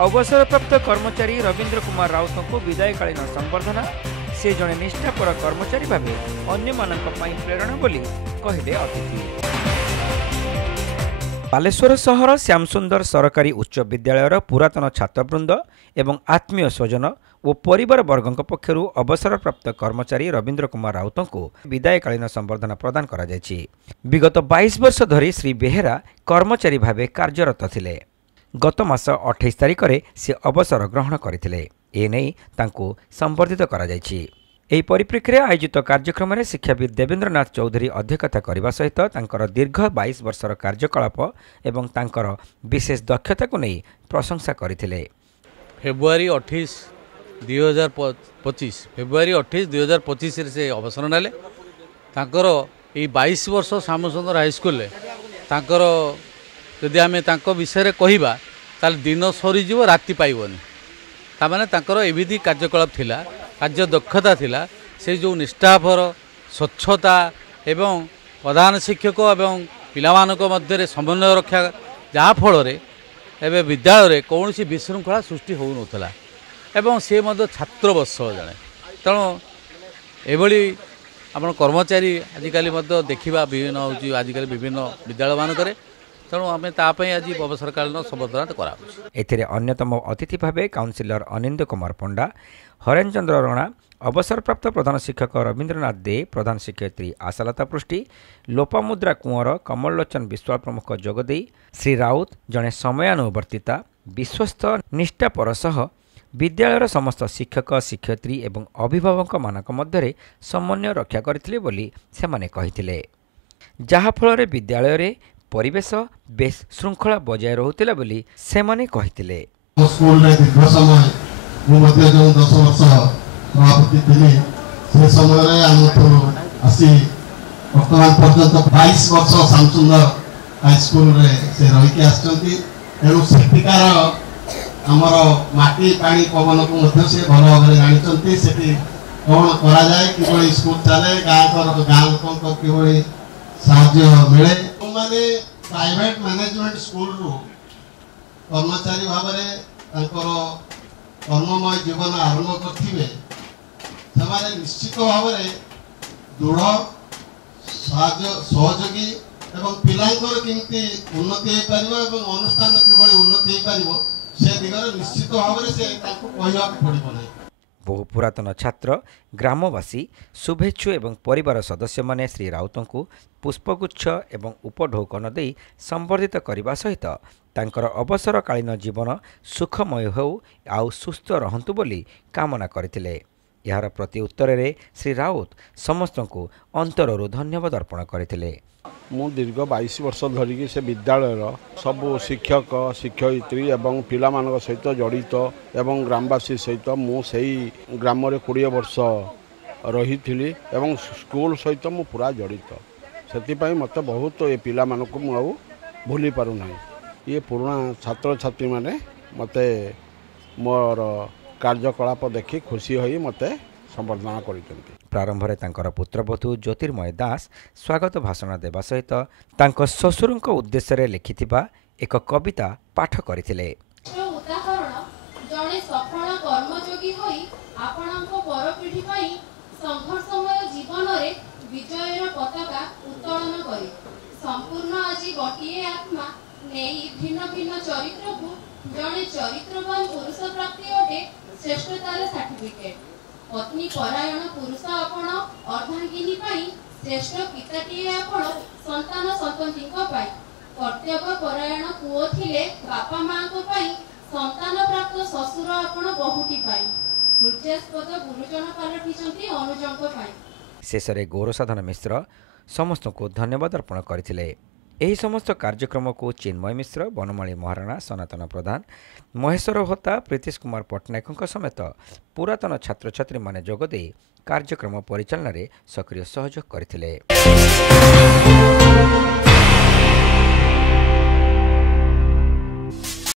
अवसरप्राप्त कर्मचारी रवींद्र कुमार राउत को विदायकालीन संबर्धना से जड़े निष्ठापर कर्मचारी भाव अन्य प्रेरणा बोली कहले अतिथि। बालेश्वर सहर श्यामसुंदर सरकारी उच्च विद्यालयर पुरातन छात्रवृंद एवं आत्मीय स्वजन और परिवार वर्गों पक्षर अवसरप्राप्त कर्मचारी रवींद्र कुमार राउत को विदायकालीन संबर्धना प्रदान करा जायछि। विगत 22 वर्ष धरी श्री बेहेरा कर्मचारी भावे कार्यरत थिले। गत मास 28 तारिख में से अवसर ग्रहण करथिले। एने तांको संबर्धित करा जायछि। एही परिप्रेक्षी आयोजित कार्यक्रम में शिक्षाविद देवेंद्रनाथ चौधरी अध्यक्षता करने सहित तांकर दीर्घ 22 वर्षर कार्यकलाप एवं तांकर विशेष दक्षता को नहीं प्रशंसा करथिले। फेब्रुआरी 28 2025 से अवसर नेले। तांकर एही 22 वर्ष श्यामसुंदर हाईस्कूल तांकर जदि आमे तांको विषय कहवा ताल दिन सरीज राति पाइबनी। तामाने तांकर एविधि कार्यकलाप थिला, कार्य दक्षता थिला। से जो निष्ठापर स्वच्छता एवं प्रधान शिक्षक एवं पिलामानक मध्य समन्वय रक्षा जहाँ फल एवं विद्यालय कौन सी विशृंखला सृष्टि हो नथला एवं से मध्य छात्रवत्स जाने। तेणु एभली आपण कर्मचारी आजिकली देखा विभिन्न हो आजिकली विभिन्न विद्यालय मानक। तेणु आम तापाई आज अवसरकालीन संबर्धना करा। एथिरे अन्यतम अतिथि भावे काउंसिलर अनिंद कुमार पंडा, हरेन चंद्र रणा, अवसरप्राप्त प्रधान शिक्षक रवींद्रनाथ दे, प्रधान शिक्षयित्री आशालता पृष्टि, लोपामुद्रा कुंवर, कमललोचन विश्वाल प्रमुख जोगदे श्री राउत जड़े समयानुवर्तिता विश्वस्त निष्ठापर सह विद्यालयर समस्त शिक्षक शिक्षयित्री एवं अभिभावक मानक मध्य समन्वय रक्षा करथिले बोली सेमाने कहिथिले। जहा फल विद्यालय रे परिवेश बेस श्रृंखला बजाय रहुतिला बोली सेमाने कहिथिले। स्कूल रे दीर्घ समय मु मध्य जो 10 वर्ष सभापति थिले से समय रे हमतो आसी वर्तमान पर्यंत 22 वर्ष श्यामसुंदर हाई स्कूल रे से रही के आछंती। एनु सेटिकार हमर माटी पानी पवन को मध्य से भल भाव जानिचंती। सेठी कोन करा जाय कि स्कूल चले गाँ लोक कि साहाय्य मिले। माने प्राइवेट मैनेजमेंट स्कूल रू कर्मचारी भाव में कर्ममय जीवन आरंभ करथिबे से निश्चित भाव में दृढ़ सहयोगी एवं पिलांकर केमती उन्नति हो पारिबो एवं अनुष्ठान किभली उन्नति हो पारिबो से दिगरे निश्चित भाव में से ताको कहवा पड़िबो नै। बहु पुरातन छात्र ग्रामवासी शुभेच्छु एवं परिवार सदस्य माने श्री राउत को पुष्पगुच्छ एवं उपढौकन दे संबर्धित करने सहित तांकर अवसरकालीन जीवन सुखमय हो आउ सुस्थ रहंतु बोली कामना करथिले। यार प्रति उत्तर रे श्री राउत समस्त को अंतररु धन्यवाद अर्पण करथिले। मु दीर्घ 22 वर्ष धरिकी से विद्यालय सब शिक्षक शिक्षयित्री एवं पिला मानक सहित जड़ित एवं ग्रामवासी सहित मु सही ग्राम रे 20 वर्ष रही थी एवं स्कूल सहित मु पूरा जड़ित। से मत बहुत ये पिला मानक मु भूली पारु ना। ये पुराना छात्र छात्री माने मते मोर कार्यकलाप देखि खुशी होई मते संबर्धना करितंती। प्रारंभ में तांकर पुत्रवधू ज्योतिर्मय दास स्वागत भाषण देवा सहित तांको ससुरଙ୍କ उद्देश्य लिखिथिबा एक कविता पाठ करथिले। उदाहरण जणे सफल कर्मयोगी होई आपणଙ୍କ परपीढ़ी पई संघर्षमय जीवन रे विजयर पताका उत्तोलन करी संपूर्ण आज गोटिए आत्मा नेई भिन्न भिन्न चरित्र को जणे चरित्रवान पुरुष प्राप्ति अटे श्रेष्ठतार सर्टिफिकेट। पत्नी परायण पुरुष आपण अर्धांगिनी पाई श्रेष्ठ पिताटीए आपण संतान संततिंको पाई कर्तव्य परायण पुओ थिले बापा मांको पाई संतान प्राप्त ससुर आपण बहुटी पाई गुरुजेस्पद गुरुजन पालटिचंती अनुजंको पाई। शेष रे गौरसाधन मिश्र समस्त को धन्यवाद अर्पण करथिले। एही समस्त कार्यक्रम को चिन्मय मिश्र, बनमाली महाराणा, सनातन प्रधान, महेश्वर होता, प्रीतिश कुमार पट्टनायक समेत पुरातन छात्र छात्री माने जोगदे कार्यक्रम परिचालन रे सक्रिय सहयोग करथिले।